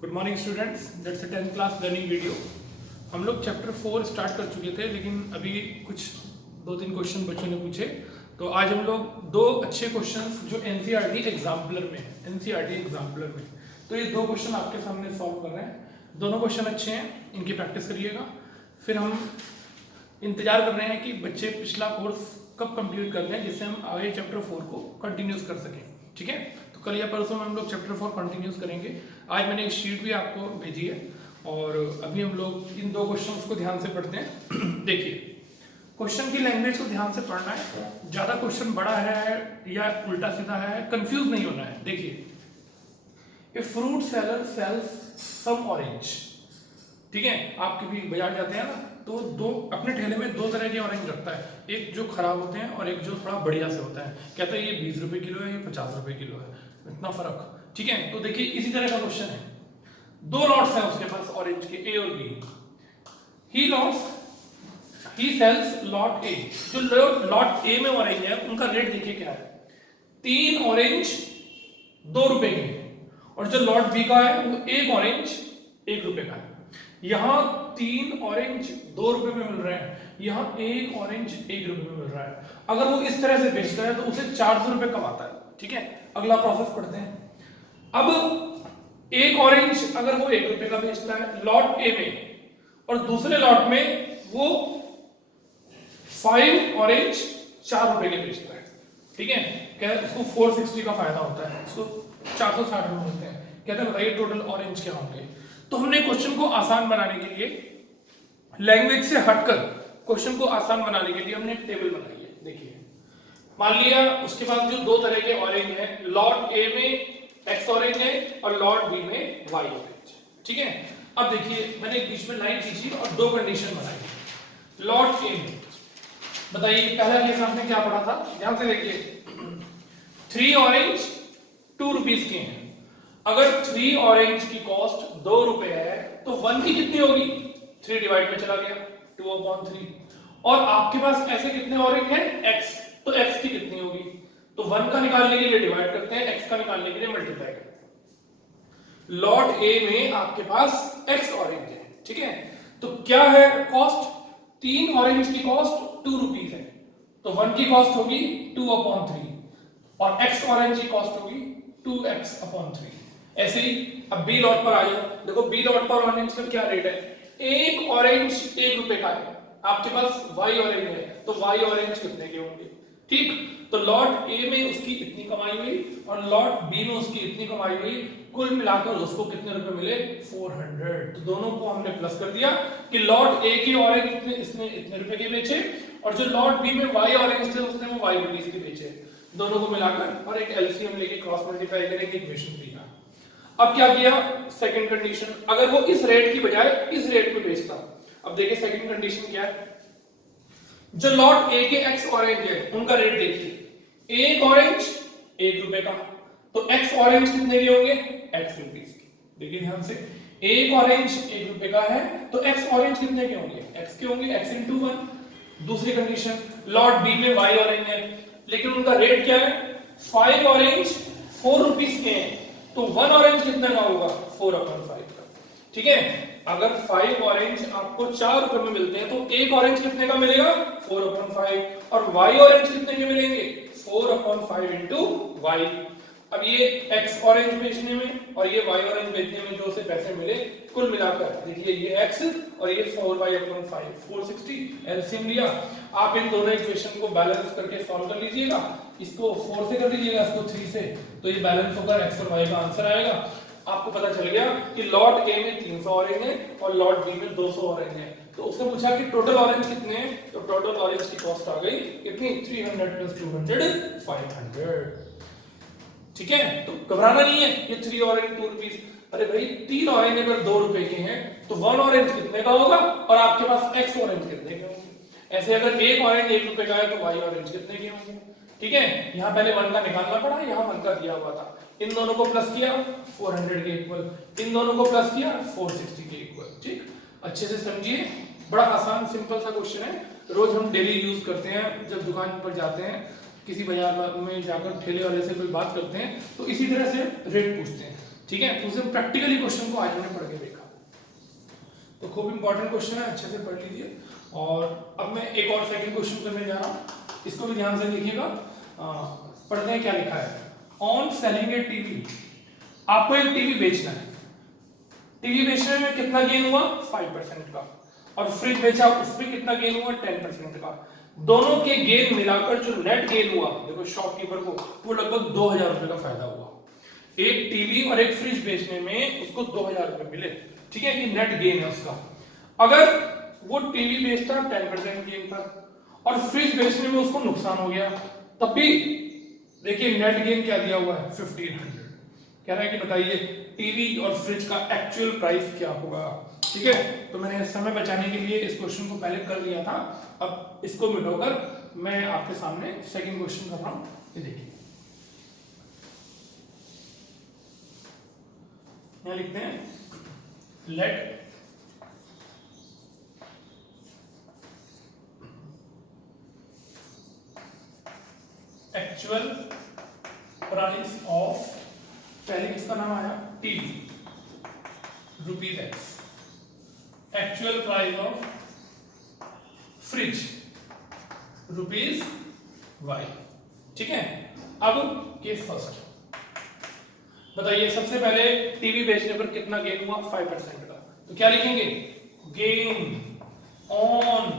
Good morning students, that's a 10th class learning video. हम लोग chapter 4 start कर चुके थे, लेकिन अभी कुछ 2-3 क्वेश्चन बच्चों ने पूछे, तो आज हम लोग दो अच्छे क्वेश्चंस जो एनसीईआरटी एग्जाम्पलर में तो ये दो क्वेश्चन आपके सामने सॉल्व कर रहे हैं। दोनों क्वेश्चन अच्छे हैं, इनकी प्रैक्टिस करिएगा। फिर हम इंतजार कर रहे हैं कि बच्चे पिछला कोर्स कब कंप्लीट करते हैं, जिससे हम आगे चैप्टर 4 को कंटिन्यूस कर सकें। ठीक है, तो कल या परसों में हम लोग चैप्टर 4 कंटिन्यूस करेंगे। आज मैंने एक शीट भी आपको भेजी है और अभी हम लोग इन दो क्वेश्चंस को ध्यान से पढ़ते हैं। देखिए, क्वेश्चन की लैंग्वेज को ध्यान से पढ़ना है, ज्यादा क्वेश्चन बड़ा है या उल्टा सीधा है, कंफ्यूज नहीं होना है। देखिए, a fruit seller sells some orange. ठीक है, आप कभी बाजार जाते हैं ना, तो दो अपने ठेले में दो तरह के ऑरेंज रखता है, एक जो खराब होते हैं और एक जो थोड़ा बढ़िया से होता है। कहता है ये 20 रुपए किलो है, ये 50 रुपए किलो है, इतना फर्क। ठीक है, तो देखिए इसी तरह का क्वेश्चन है। दो लॉट्स हैं उसके पास ऑरेंज के, ए और बी। ही सेल्स लॉट ए। जो लॉट ए में ऑरेंज है उनका रेट देखिए क्या है, 3 ऑरेंज 2 रुपए के हैं, और जो लॉट बी का है वो एक ऑरेंज 1 रुपए का है। यहां 3 ऑरेंज 2 रुपए में मिल रहे हैं, यहां एक ऑरेंज 1 रुपए में मिल रहा है। अगर वो इस तरह से बेचता है तो उसे 400 रुपए कमाता है। ठीक है, अगला प्रोसेस पढ़ते हैं। अब एक ऑरेंज अगर वो 1 रुपए का बेचता है लॉट ए में, और दूसरे लॉट में वो 5 ऑरेंज 4 रुपए के बेचता है। ठीक है, कहते हैं उसको 460 का फायदा होता है, उसको 460 रुपए मिलते हैं। कहते हैं बताइए टोटल ऑरेंज क्या होंगे। तो हमने क्वेश्चन को आसान बनाने के लिए, लैंग्वेज से हटकर क्वेश्चन को आसान बनाने के लिए हमने एक टेबल बनाई है। देखिए, मान लिया उसके पास जो दो तरह के ऑरेंज है, लॉट ए में एक्स ऑरेंज है और लॉट बी में वाई ऑरेंज। ठीक है, अब देखिए मैंने एक बीच में लाइन खींची और दो कंडीशन बनाई। लॉट ए में बताइए, पहला केस आपने क्या पढ़ा था, ध्यान से देखिए, 3 ऑरेंज 2 रुपीज के हैं। अगर 3 ऑरेंज की कॉस्ट 2 रुपए है तो 1 की कितनी होगी, 3 डिवाइड में चला गया 2/3। और आपके पास ऐसे कितने ऑरेंज हैं, x, तो x की कितनी होगी, तो 1 का निकालने के लिए डिवाइड करते हैं, x का निकालने के लिए मल्टीप्लाई करते हैं। लॉट ए में आपके पास x ऑरेंज है। ठीक है, तो क्या है कॉस्ट, 3 ऑरेंज की कॉस्ट 2 रुपीज है, तो 1 की कॉस्ट होगी 2/3 और x ऑरेंज की कॉस्ट होगी 2x/3। ऐसे ही अब बी लॉट पर आ जाओ। देखो बी लॉट पर ऑरेंज का क्या रेट है, एक ऑरेंज 1 रुपए का है, आपके पास वाई ऑरेंज है, तो वाई ऑरेंज कितने के होंगे। ठीक, तो लॉट ए में उसकी इतनी कमाई हुई और लॉट बी में उसकी इतनी कमाई हुई, कुल मिलाकर उसको कितने रुपए मिले, 400। तो दोनों को हमने प्लस कर दिया कि लॉट ए के ऑरेंज इसने इतने रुपए के बेचे, और जो लॉट बी में वाई ऑरेंज थे उसने वो वाई रुपीस के बेचे, दोनों को मिलाकर, और एक एलसीएम लेके क्रॉस मल्टीप्लाई करेंगे, इक्वेशन दिया। अब क्या किया, सेकंड कंडीशन, अगर वो इस रेट की बजाय इस रेट पे बेचता। अब देखिए सेकंड कंडीशन क्या है, जो लॉट ए के एक्स ऑरेंज है उनका रेट देखिए, एक ऑरेंज 1 रुपए का, तो एक्स ऑरेंज कितने के होंगे, एक्स रुपीस के। देखिए ध्यान से, एक ऑरेंज 1 रुपए का है तो एक्स ऑरेंज कितने के होंगे, एक्स के होंगे, एक्स इंटू 1। दूसरी कंडीशन, लॉट बी में वाई ऑरेंज है, लेकिन उनका रेट क्या है, 5 ऑरेंज 4 रुपीस के हैं, तो 1 ऑरेंज कितने का होगा, 4/5 का। ठीक है, अगर 5 ऑरेंज आपको 4 रुपए में मिलते हैं तो एक ऑरेंज कितने का मिलेगा, 4/5, और वाई ऑरेंज कितने के मिलेंगे, 4/5 इंटू वाई। अब ये एक्स ऑरेंज बेचने में और ये वाई ऑरेंज बेचने में जो उसे पैसे मिले, कुल मिलाकर देखिए ये एक्स और ये 4y/5, 460। एलसीएम लिया, आप इन दोनों इक्वेशन को बैलेंस करके सॉल्व कर लीजिएगा, इसको 4 से कर लीजिएगा, इसको 3 से, तो ये बैलेंस होकर एक्स और वाई का आंसर आएगा। आपको पता चल गया कि लॉट ए में 300 ऑरेंज है और लॉट बी में 200 ऑरेंज है। तो उसने पूछा कि टोटल ऑरेंज कितने हैं, तो टोटल ऑरेंज की कॉस्ट आ गई कितनी, 300 + 200 500। ठीक है, तो घबराना नहीं है, ये 3 ऑरेंज 2 रुपीस, अरे भाई 3 ऑरेंज अगर 2 रुपए के हैं तो 1 ऑरेंज कितने का होगा, और आपके पास एक्स ऑरेंज कितने के होंगे। ऐसे अगर एक ऑरेंज 1 रुपए का है तो वाई ऑरेंज कितने के होंगे। ठीक है, यहाँ पहले 1 का निकालना पड़ा, यहाँ 1 का दिया हुआ था, इन दोनों को प्लस किया 400 के इक्वल, इन दोनों को प्लस किया 460 के इक्वल। ठीक, अच्छे से समझिए, बड़ा आसान सिंपल सा क्वेश्चन है, रोज हम डेली यूज करते हैं। जब दुकान पर जाते हैं, किसी बाजार में जाकर ठेले वाले से कोई बात करते हैं तो इसी तरह से रेट पूछते हैं। ठीक है, तो उसे प्रैक्टिकली क्वेश्चन को आज हमने पढ़ के देखा, तो खूब इंपॉर्टेंट क्वेश्चन है, अच्छे से पढ़ लीजिए। और अब मैं एक और सेकंड क्वेश्चन करने जा रहा हूँ, इसको भी ध्यान से देखिएगा। पढ़ते हैं क्या लिखा है। ऑन सेलिंग ए टीवी, आपको एक टीवी बेचना है, टीवी बेचने में कितना गेन हुआ 5% का, और फ्रिज बेचा उस पर कितना गेन हुआ 10% का। दोनों के गेन मिलाकर जो नेट गेन हुआ, देखो शॉपकीपर को वो लगभग 2000 रुपए का फायदा हुआ। एक टीवी और एक फ्रिज बेचने में उसको 2000 रुपए मिले, ठीक है, ये नेट गेन है उसका। अगर वो टीवी बेचता 10% गेन पर और फ्रिज बेचने में उसको नुकसान हो गया, तब भी देखिए नेट गेन क्या दिया हुआ है 1500। कह रहा है कि बताइए टीवी और फ्रिज का एक्चुअल प्राइस क्या होगा, ठीक है। तो मैंने समय बचाने के लिए इस क्वेश्चन को पहले कर लिया था, अब इसको मिटाकर मैं आपके सामने सेकंड क्वेश्चन कर रहा हूं, ये देखिए। यहां लिखते हैं लेट एक्चुअल प्राइस ऑफ, पहले किसका नाम आया TV, rupees X, actual price of fridge rupees Y, ठीक है। अब केस फर्स्ट, बताइए सबसे पहले टीवी बेचने पर कितना गेन हुआ 5% का, तो क्या लिखेंगे gain on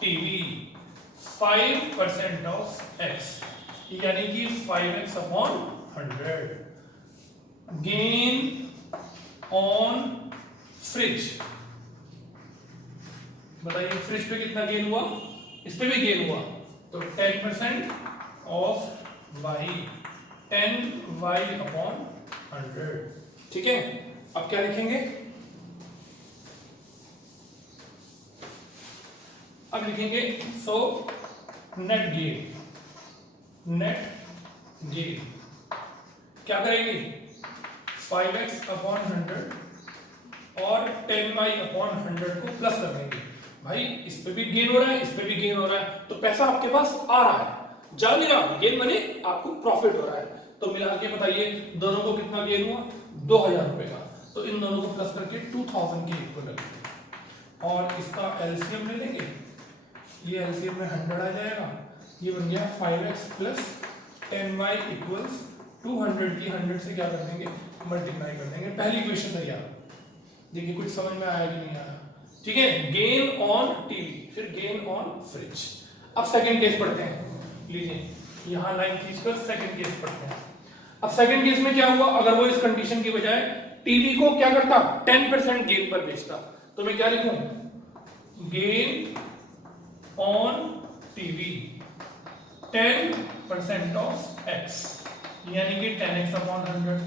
TV 5% of x, यानी कि 5x upon 100। Gain on fridge, बताइए फ्रिज पे कितना गेन हुआ, इस पे भी गेन हुआ, तो 10% ऑफ y, 10y अपॉन 100, ठीक है। अब क्या लिखेंगे, अब लिखेंगे so net gain, net gain क्या करेंगे 5x अपॉन 100 और 10y अपॉन 100 को प्लस कर देंगे। भाई इस पे भी गेन हो रहा है, इस पे भी गेन हो रहा है, तो पैसा आपके पास आ रहा है, जा नहीं रहा, गेन बने आपको प्रॉफिट हो रहा है। तो मिला के बताइए दोनों को कितना गेन हुआ 2000 रुपए का, तो इन दोनों को प्लस करके 2000 के इक्वल लगेगा। और इसका एलसीएम ले लेंगे, ये एलसीएम में 100 आ जाएगा, ये बन गया 5x प्लस 10y इक्वल्स 200 की 100 से क्या कर देंगे मल्टीप्लाई कर देंगे। पहली इक्वेशन तैयार, देखिए कुछ समझ में आया कि नहीं आया, ठीक है। गेन ऑन टीवी, फिर गेन ऑन फ्रिज। अब सेकंड केस पढ़ते हैं, लीजिए यहां लाइन खींचकर सेकंड केस पढ़ते हैं। अब सेकंड केस में क्या हुआ, अगर वो इस कंडीशन की बजाय टीवी को क्या करता 10% गेन पर बेचता, तो मैं क्या लिखूं gain on TV 10% of x, यानी कि 10x अपॉन 100।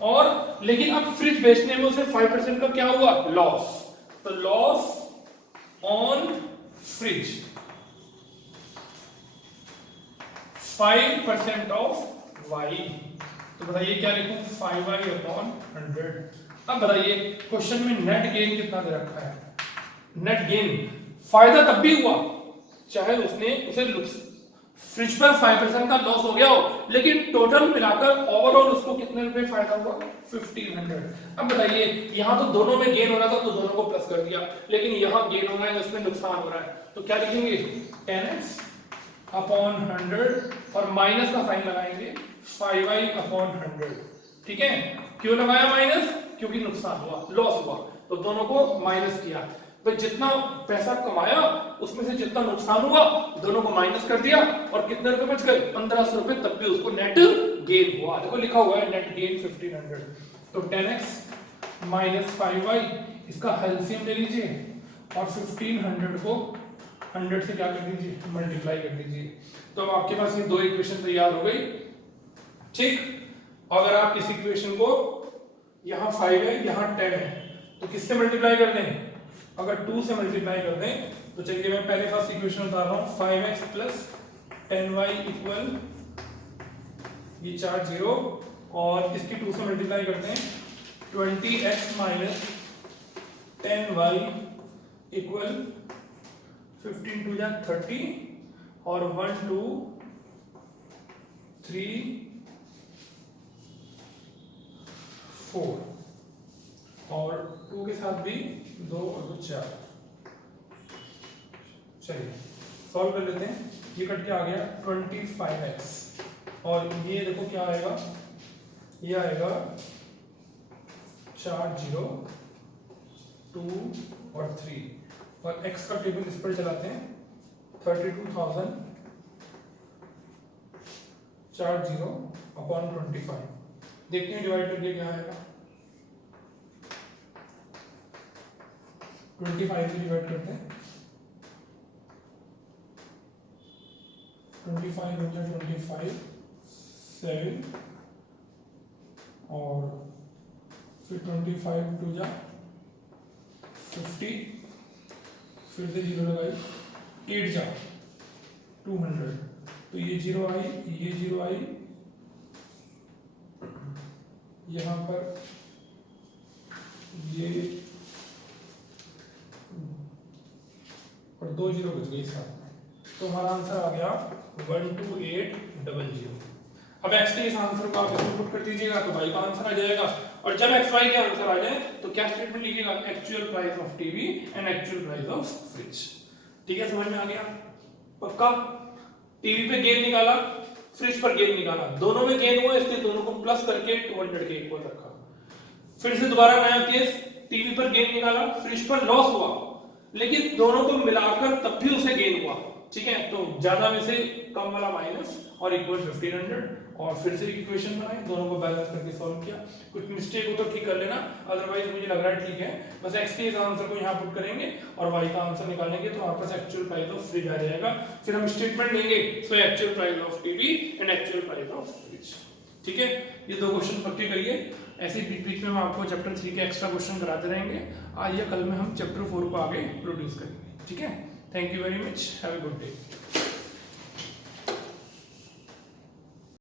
और लेकिन अब फ्रिज बेचने में उसे 5% का क्या हुआ लॉस, तो loss on fridge 5% of y, तो बताइए क्या लिखूं 5y अपॉन 100। अब बताइए क्वेश्चन में नेट गेन कितना दे रखा है, नेट गेन फायदा तब भी हुआ चाहे उसे फ्रिज पर 5% का लॉस हो गया हो, लेकिन टोटल मिलाकर ओवरऑल उसको कितने रुपए फायदा हुआ 1500। अब बताइए यहां तो दोनों में गेन हो रहा था तो दोनों को प्लस कर दिया, लेकिन यहां गेन हो रहा है उसमें नुकसान हो रहा है, तो क्या लिखेंगे 10x अपॉन 100 और माइनस का साइन लगाएंगे 5y अपॉन 100, ठीक है। क्यों लगाया माइनस, क्योंकि नुकसान हुआ लॉस हुआ, तो दोनों को माइनस किया। भाई जितना पैसा कमाया उसमें से जितना नुकसान हुआ दोनों को माइनस कर दिया, और कितने रुपए बच गए 1500 रुपए, तब भी उसको नेट गेन हुआ। देखो लिखा हुआ है नेट गेन 1500, तो 10x माइनस 5y, इसका एलसीएम ले लीजिए और 1500 को 100 से क्या कर दीजिए मल्टीप्लाई कर दीजिए, तो अब आपके पास ये दो इक्वेशन तैयार हो गई, ठीक। अगर आप इस इक्वेशन को यहाँ 5 है यहाँ 10 है, तो किससे मल्टीप्लाई कर दें, अगर 2 से मल्टीप्लाई कर दें, तो चलिए मैं पहले फर्स्ट इक्वेशन उतार रहा हूं 5x प्लस 10y इक्वल ये 4 0, और इसकी 2 से मल्टीप्लाई करते हैं 20x माइनस 10y इक्वल 15 2 जा 30 और 1 2 3 4 और 2 के साथ भी 2 और 2 4। चलिए सॉल्व कर लेते हैं। ये कट के आ गया 25x और ये देखो क्या आएगा, ये आएगा 4 0 2 और 3 और x का टेबल इस पर चलाते हैं 32,000 4 0 अपॉन 25। देखते हैं डिवाइड करके क्या आएगा। 25 से डिवाइड करते हैं 25 into 25 7 और फिर 25 टू जा 50, फिर से 0 लगाई 8 जा 200, तो ये 0 आई, ये 0 आई, यहाँ पर ये और 2 0 बच गई साथ में, तो हमारा आंसर आ गया 12800। अब x के इस आंसर को आप इसमें पुट कर दीजिएगा तो y का आंसर आ जाएगा। और जब x y के आंसर आ जाए तो क्या स्टेटमेंट लिखिएगा, actual price of TV and actual price of fridge. ठीक है, समझ में आ गया पक्का। टीवी पे गेन निकाला, फ्रिज पर गेन निकाला, दोनों में गेन हुआ इसलिए दोनों को प्लस करके 200 के इक्वल रखा। फिर से दोबारा नया केस, टीवी पर गेन निकाला, फ्रिज पर लॉस हुआ, लेकिन दोनों को मिलाकर तब भी उसे गेन हुआ। ठीक है, तो ज्यादा में से कम वाला माइनस और इक्वल 1500 और फिर से इक्वेशन बनाई, दोनों को बैलेंस करके सॉल्व किया। कुछ मिस्टेक हो तो ठीक कर लेना, अदरवाइज मुझे लग रहा है ठीक है। बस x के इस आंसर को यहाँ पुट करेंगे और y का आंसर निकालेंगे तो हमारे पास एक्चुअल प्राइस ऑफ फ्रिज आ जाएगा। फिर हम स्टेटमेंट लेंगे, so actual price of TV and actual price of fridge. ठीक है, ये दो क्वेश्चन पक्के करिए। ऐसे बीच बीच में हम आपको चैप्टर 3 के एक्स्ट्रा क्वेश्चन कराते रहेंगे। आज या कल में हम चैप्टर 4 को आगे प्रोड्यूस करेंगे। ठीक है, thank you very much, have a good day.